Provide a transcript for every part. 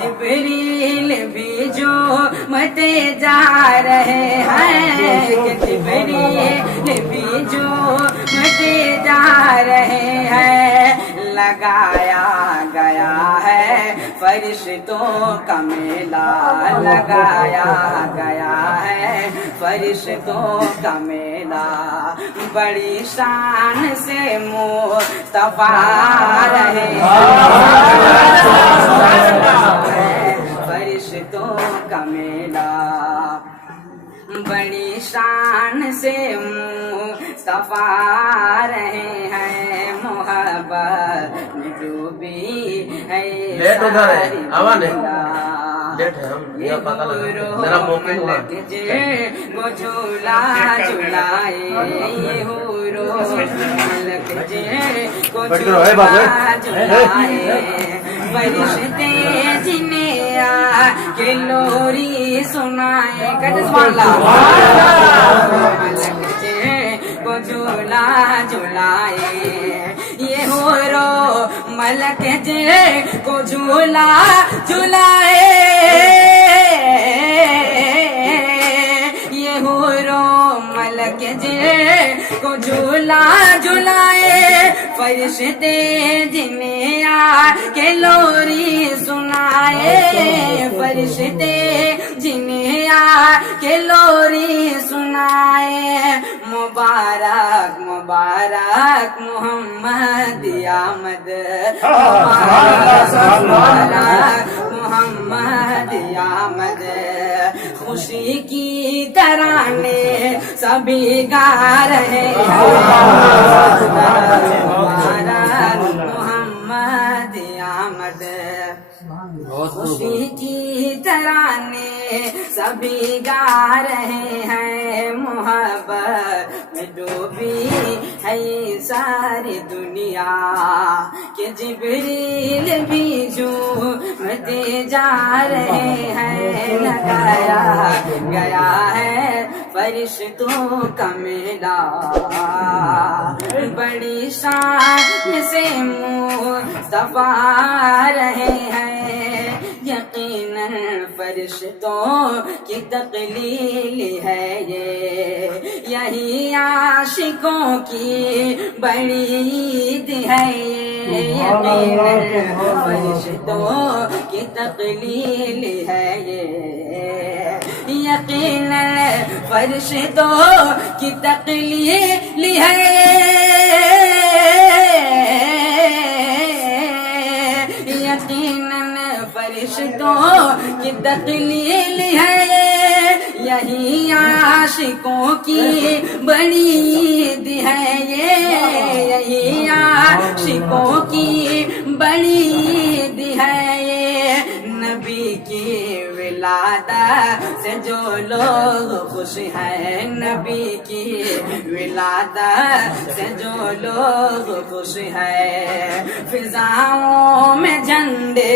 جبریل بھی جو متے جا رہے ہیں، کہ جبریل بھی جو متے جا رہے ہیں، لگایا گیا ہے فرشتوں کا میلہ، لگایا گیا ہے فرشتوں کا میلہ، بڑی شان سے مصطفیٰ رہے فرشتوں کا میلہ، بڑی شان سے مصطفیٰ رہے ہیں، محبت میں ڈوبی ہے ساری وہ جھولا جھولائے، یہ حورو ملک جے کو جھولا جھولائے، فرشتے جنہیں آ کے لوری سنائے، ملک جے کو جھولا جھولائے، یہ حورو ملک جے کو جھولا جھولائے، یہ حورو ملک جے کو جھولا جھولائے، فرشتے جنہیں آ کے لوری سنائے، فرشتے جنہیں آ کے لوری سنائے، مبارک مبارک محمد آمد، مبارک محمد آمد، خوشی کی ترانے سبھی گا رہے ہیں، مبارک محمد آمد، خوشی کی ترانے سبھی گا رہے ہیں، محبت میں ڈوبی ہے یہ ساری دنیا، کہ جبریل بھی جھومتے جا رہے ہیں، لگایا گیا ہے فرشتوں کا میلہ، بڑی شان سے مصطفیٰ رہے ہیں، یقیناً فرشتوں کی تقلیل ہے یہ، یہی عاشقوں کی بڑی عید ہے یہ، یقیناً فرشتوں کی تقلیل ہے یہ، یقیناً فرشتوں کی تقلیل ہے، یقیناً فرشتوں کی تقلیل ہے، یہی عاشقوں کی بڑی عید ہے یہ، یہی عاشقوں کی بڑی عید ہے یہ، نبی کی ولادت سے جو لوگ خوش ہیں، نبی کی ولادت سے جو لوگ خوش ہیں، فضاؤں میں جھنڈے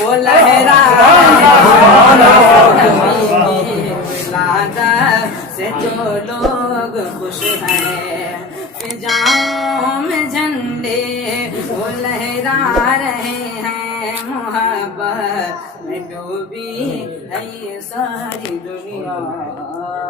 وہ لہرا رہے ہیں، نبی کی ولادت سے جو لوگ خوش ہیں، فضاؤں میں جھنڈے وہ لہرا رہے ہیں، محبت میں ڈوبی ہے یہ ساری دنیا۔